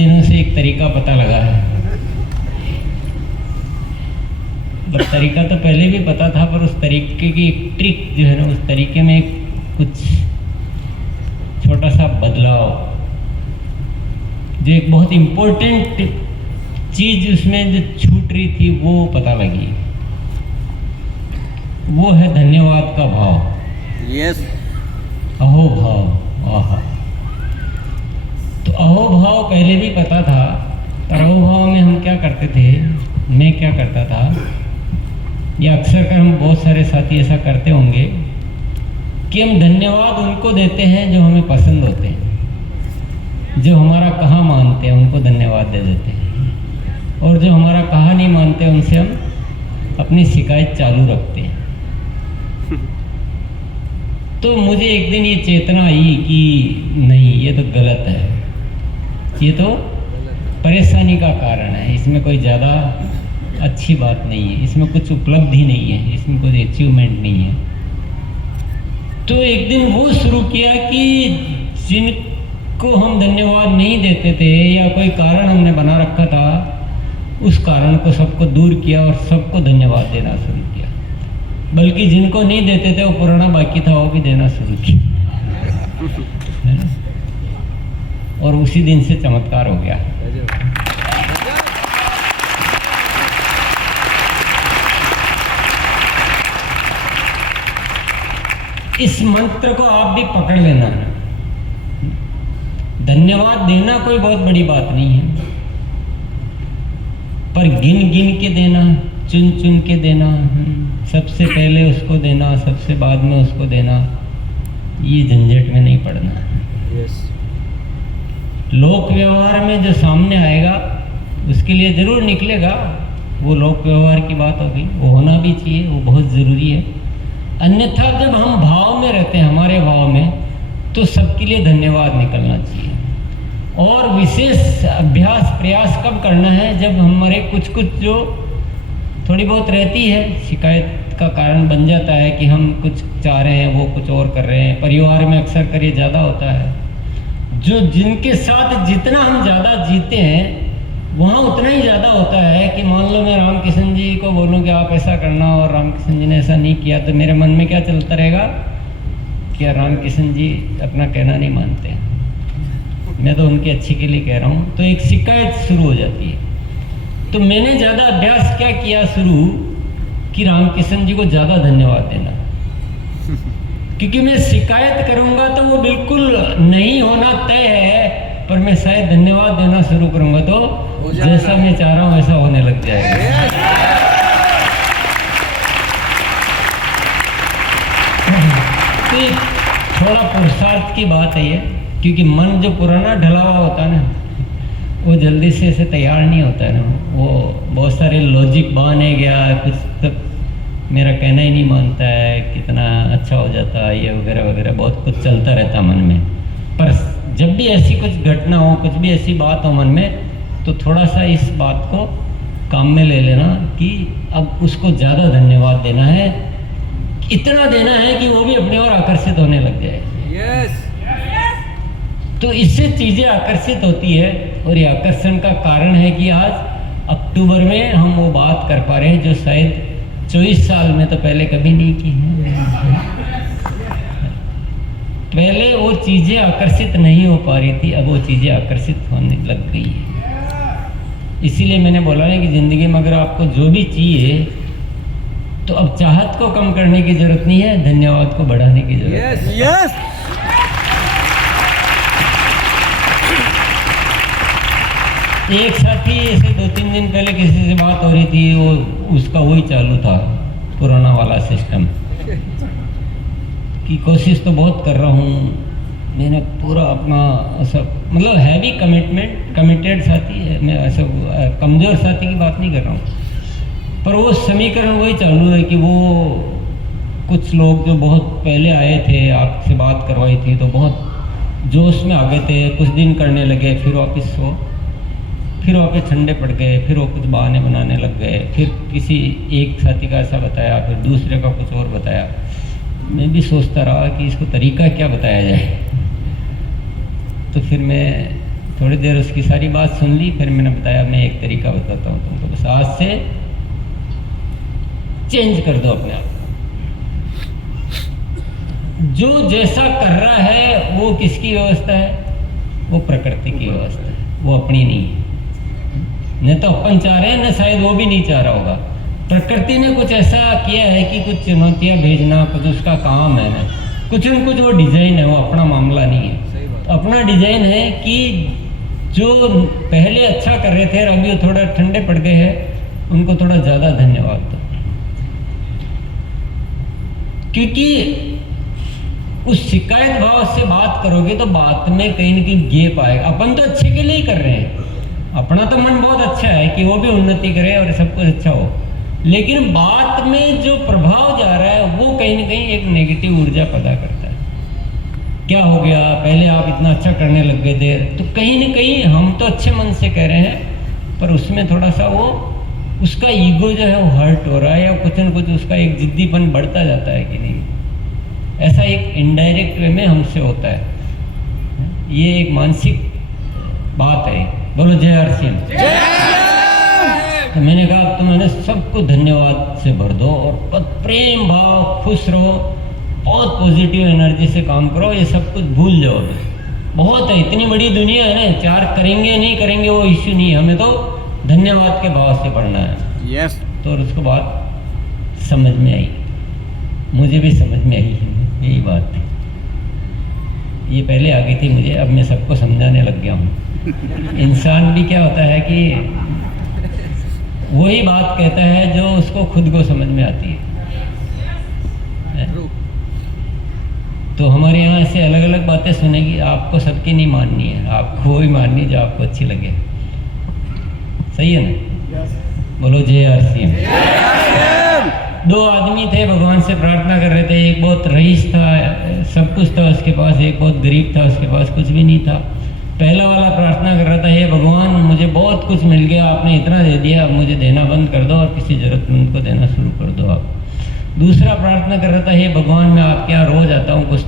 दिनों से एक तरीका पता लगा है। तरीका तो पहले भी पता था, पर उस तरीके की एक ट्रिक जो है ना, उस तरीके में कुछ छोटा सा बदलाव, जो एक बहुत इम्पोर्टेंट चीज उसमें जो छूट रही थी वो पता लगी। वो है धन्यवाद का भाव। यस। अहो भाव। आहा। तो अहो भाव पहले भी पता था, पर अहो भाव में हम क्या करते थे, मैं क्या करता था, या अक्सर कर हम बहुत सारे साथी ऐसा करते होंगे कि हम धन्यवाद उनको देते हैं जो हमें पसंद होते हैं, जो हमारा कहा मानते हैं उनको धन्यवाद दे देते हैं, और जो हमारा कहा नहीं मानते उनसे हम अपनी शिकायत चालू रखते हैं। तो मुझे एक दिन ये चेतना आई कि नहीं, ये तो गलत है, ये तो परेशानी का कारण है, इसमें कोई ज़्यादा अच्छी बात नहीं है, इसमें कुछ उपलब्धि नहीं है, इसमें कोई अचीवमेंट नहीं है। तो एक दिन वो शुरू किया कि जिनको हम धन्यवाद नहीं देते थे या कोई कारण हमने बना रखा था, उस कारण को सबको दूर किया और सबको धन्यवाद देना शुरू किया। बल्कि जिनको नहीं देते थे वो पुराना बाकी था, वो भी देना शुरू किया। और उसी दिन से चमत्कार हो गया। इस मंत्र को आप भी पकड़ लेना। धन्यवाद देना कोई बहुत बड़ी बात नहीं है, पर गिन गिन के देना, चुन चुन के देना, सबसे पहले उसको देना, सबसे बाद में उसको देना, ये झंझट में नहीं पड़ना। यस। लोक व्यवहार में जो सामने आएगा उसके लिए जरूर निकलेगा, वो लोक व्यवहार की बात होगी, वो होना भी चाहिए, वो बहुत ज़रूरी है। अन्यथा जब हम भाव में रहते हैं, हमारे भाव में, तो सबके लिए धन्यवाद निकलना चाहिए। और विशेष अभ्यास प्रयास कब करना है, जब हमारे कुछ कुछ जो थोड़ी बहुत रहती है, शिकायत का कारण बन जाता है कि हम कुछ चाह रहे हैं, वो कुछ और कर रहे हैं। परिवार में अक्सर कर ये ज़्यादा होता है, जो जिनके साथ जितना हम ज़्यादा जीते हैं वहाँ उतना ही ज़्यादा होता है कि मान लो मैं रामकिशन जी को बोलूँ कि आप ऐसा करना, और रामकिशन जी ने ऐसा नहीं किया, तो मेरे मन में क्या चलता रहेगा, क्या रामकिशन जी अपना कहना नहीं मानते, मैं तो उनके अच्छे के लिए कह रहा हूँ, तो एक शिकायत शुरू हो जाती है। तो मैंने ज़्यादा अभ्यास क्या किया शुरू, कि रामकिशन जी को ज़्यादा धन्यवाद देना, क्योंकि मैं शिकायत करूँगा तो वो बिल्कुल नहीं होना तय है, पर मैं शायद धन्यवाद देना शुरू करूँगा तो जैसा मैं चाह रहा हूँ वैसा होने लग जाएगा। तो थोड़ा पुरुषार्थ की बात है ये, क्योंकि मन जो पुराना ढला हुआ होता है ना, वो जल्दी से ऐसे तैयार नहीं होता है ना, वो बहुत सारे लॉजिक बहाने गया, कुछ तक मेरा कहना ही नहीं मानता है, कितना अच्छा हो जाता है, ये वगैरह वगैरह बहुत कुछ चलता रहता मन में। पर जब भी ऐसी कुछ घटना हो, कुछ भी ऐसी बात हो मन में, तो थोड़ा सा इस बात को काम में ले लेना कि अब उसको ज़्यादा धन्यवाद देना है, इतना देना है कि वो भी अपने और आकर्षित होने लग जाए। यस। तो इससे चीज़ें आकर्षित होती है, और ये आकर्षण का कारण है कि आज अक्टूबर में हम वो बात कर पा रहे हैं जो शायद 24 साल में तो पहले कभी नहीं की है। पहले वो चीज़ें आकर्षित नहीं हो पा रही थी, अब वो चीज़ें आकर्षित होने लग गई है। इसीलिए मैंने बोला है कि ज़िंदगी में अगर आपको जो भी चाहिए, तो अब चाहत को कम करने की जरूरत नहीं है, धन्यवाद को बढ़ाने की जरूरत है। Yes yes. एक साथी ऐसे 2-3 दिन पहले किसी से बात हो रही थी, वो उसका वही चालू था, पुराना वाला सिस्टम, कि कोशिश तो बहुत कर रहा हूँ, मैंने पूरा अपना सब, मतलब है भी कमिटेड साथी है, मैं ऐसा कमज़ोर साथी की बात नहीं कर रहा हूँ, पर वो समीकरण वही चालू है कि वो कुछ लोग जो बहुत पहले आए थे, आपसे बात करवाई थी, तो बहुत जोश में आ गए थे, कुछ दिन करने लगे, फिर वापस ठंडे पड़ गए, फिर वो कुछ बहाने बनाने लग गए, फिर किसी एक साथी का ऐसा बताया, फिर दूसरे का कुछ और बताया। मैं भी सोचता रहा कि इसको तरीका क्या बताया जाए, तो फिर मैं थोड़ी देर उसकी सारी बात सुन ली, फिर मैंने बताया मैं एक तरीका बताता हूँ तुमको, बस आज से चेंज कर दो अपने आप को। जो जैसा कर रहा है वो किसकी व्यवस्था है? वो प्रकृति की व्यवस्था है, वो अपनी नहीं है। न तो अपन चाह रहे हैं, न शायद वो भी नहीं चाह रहा होगा। प्रकृति ने कुछ ऐसा किया है कि कुछ चुनौतियां भेजना, कुछ उसका काम है ना, कुछ न कुछ वो डिजाइन है, वो अपना मामला नहीं है। तो अपना डिजाइन है कि जो पहले अच्छा कर रहे थे और अभी थोड़ा ठंडे पड़ गए हैं, उनको थोड़ा ज़्यादा धन्यवाद दो, क्योंकि उस शिकायत भाव से बात करोगे तो बात में कहीं न कहीं गेप आएगा। अपन तो अच्छे के लिए ही कर रहे हैं, अपना तो मन बहुत अच्छा है कि वो भी उन्नति करे और सब कुछ अच्छा हो, लेकिन बात में जो प्रभाव जा रहा है वो कहीं न कहीं एक नेगेटिव ऊर्जा पैदा करता है। क्या हो गया, पहले आप इतना अच्छा करने लग गए थे, तो कहीं न कहीं हम तो अच्छे मन से कह रहे हैं, पर उसमें थोड़ा सा वो उसका ईगो जो है वो हर्ट हो रहा है, या कुछ न कुछ उसका एक जिद्दीपन बढ़ता जाता है कि नहीं। ऐसा एक इनडायरेक्ट वे में हमसे होता है। ये एक मानसिक बात है। बोलो जय हरसिंह। तो मैंने कहा तुमने सबको धन्यवाद से भर दो और प्रेम भाव, खुश रहो, बहुत पॉजिटिव एनर्जी से काम करो, ये सब कुछ भूल जाओ। बहुत है, इतनी बड़ी दुनिया है ना, चार करेंगे नहीं करेंगे वो इश्यू नहीं है, हमें तो धन्यवाद के भाव से पढ़ना है। यस। तो उसको बात समझ में आई, मुझे भी समझ में आई, यही बात थी। ये पहले आ गई थी मुझे, अब मैं सबको समझाने लग गया हूँ। इंसान भी क्या होता है कि वही बात कहता है जो उसको खुद को समझ में आती है। तो हमारे यहाँ ऐसे अलग अलग बातें सुनेगी, आपको सबकी नहीं माननी है, आपको वही माननी जो आपको अच्छी लगे। सही है ना? बोलो जय हरसिंह। दो आदमी थे, भगवान से प्रार्थना कर रहे थे। एक बहुत रईस था, सब कुछ था उसके पास, एक बहुत गरीब था, उसके पास कुछ भी नहीं था। पहला वाला प्रार्थना कर रहा था, हे भगवान मुझे बहुत कुछ मिल गया, आपने इतना दे दिया, मुझे देना बंद कर दो और किसी जरूरतमंद को देना शुरू कर दो आप। दूसरा प्रार्थना कर रहा था, हे भगवान मैं आपके यहाँ रोज आता हूँ, कुछ